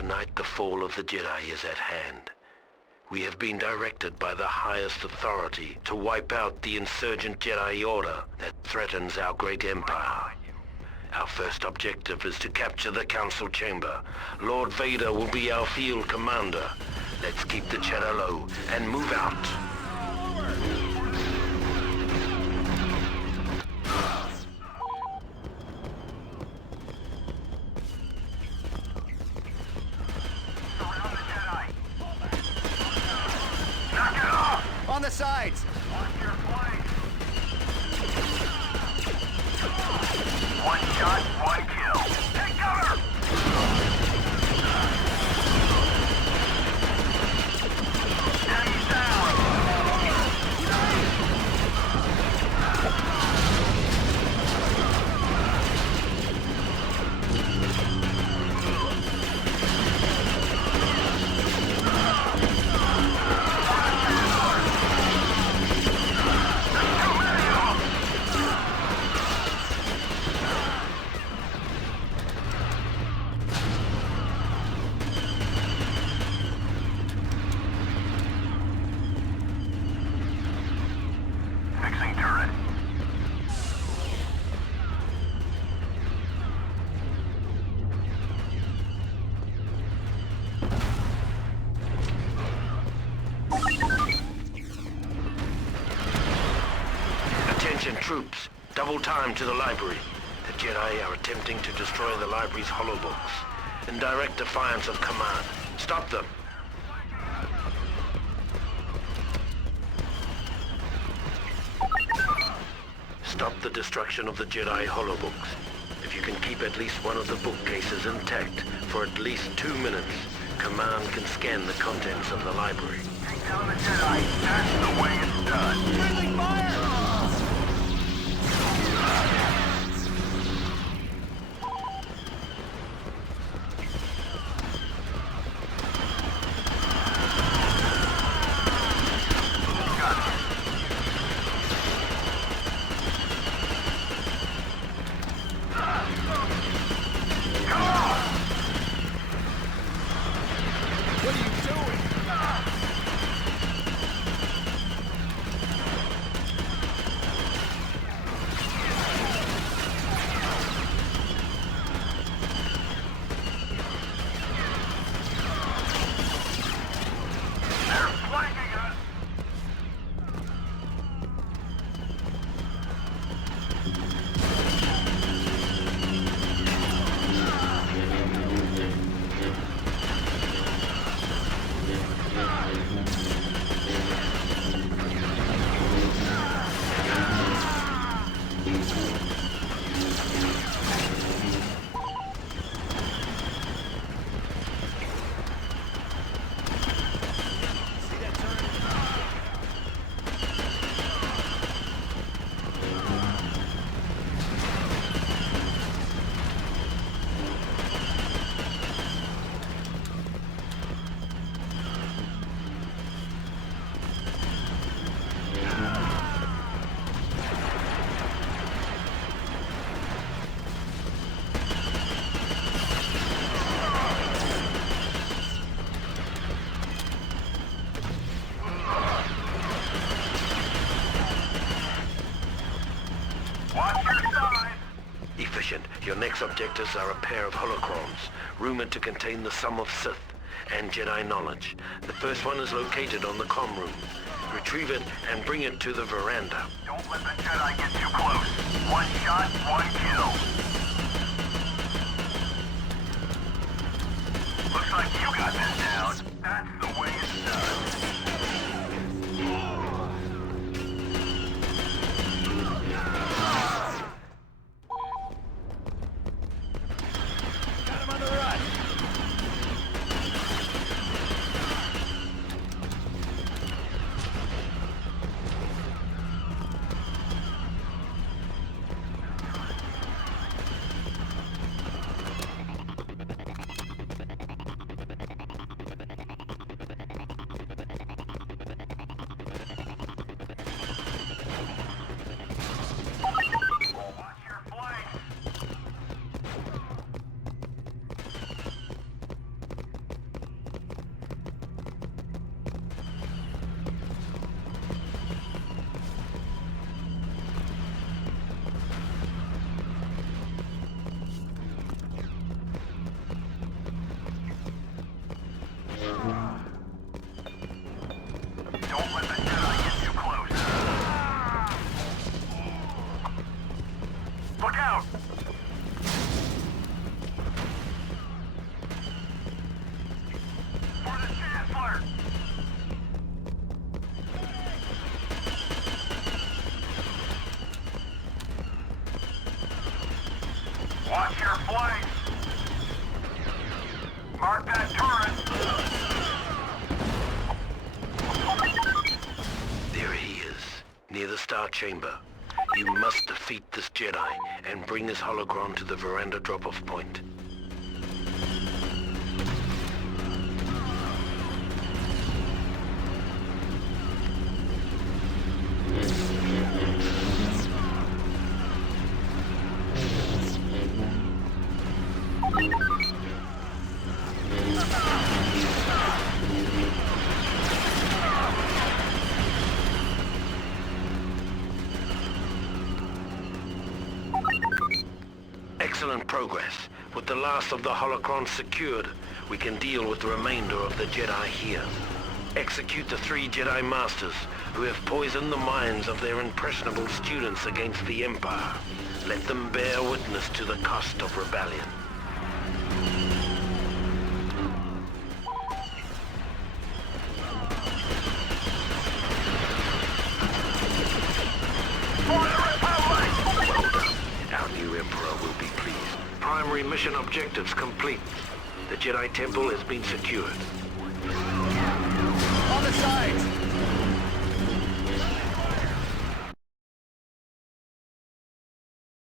Tonight the fall of the Jedi is at hand. We have been directed by the highest authority to wipe out the insurgent Jedi Order that threatens our great empire. Our first objective is to capture the Council Chamber. Lord Vader will be our field commander. Let's keep the chatter low and move out. On the sides! Watch your flank! One shot, one kill. Take cover! Enemies down! Fixing turret. Attention troops, double time to the library. The Jedi are attempting to destroy the library's holobooks. In direct defiance of command. Stop them. Stop the destruction of the Jedi holobooks. If you can keep at least one of the bookcases intact for at least 2 minutes, command can scan the contents of the library. Take down the Jedi. That's the way it's done. Friendly fire! What are you doing? They're flanking us! Watch your side! Efficient, your next objectives are a pair of holocrons, rumored to contain the sum of Sith and Jedi knowledge. The first one is located on the comm room. Retrieve it and bring it to the veranda. Don't let the Jedi get too close. One shot, one kill. Looks like you got this down. That's the way it's done. Got him on the run! Don't let the Jedi get too close. Look out! For the Chancellor! Watch your flanks! Mark that turret! There he is, near the Star Chamber. You must defeat this Jedi and bring this holocron to the veranda drop-off point. Excellent progress. With the last of the holocrons secured, we can deal with the remainder of the Jedi here. Execute the 3 Jedi Masters who have poisoned the minds of their impressionable students against the Empire. Let them bear witness to the cost of rebellion. Our new Emperor will be pleased. Primary mission objectives complete. The Jedi Temple has been secured. On the sides!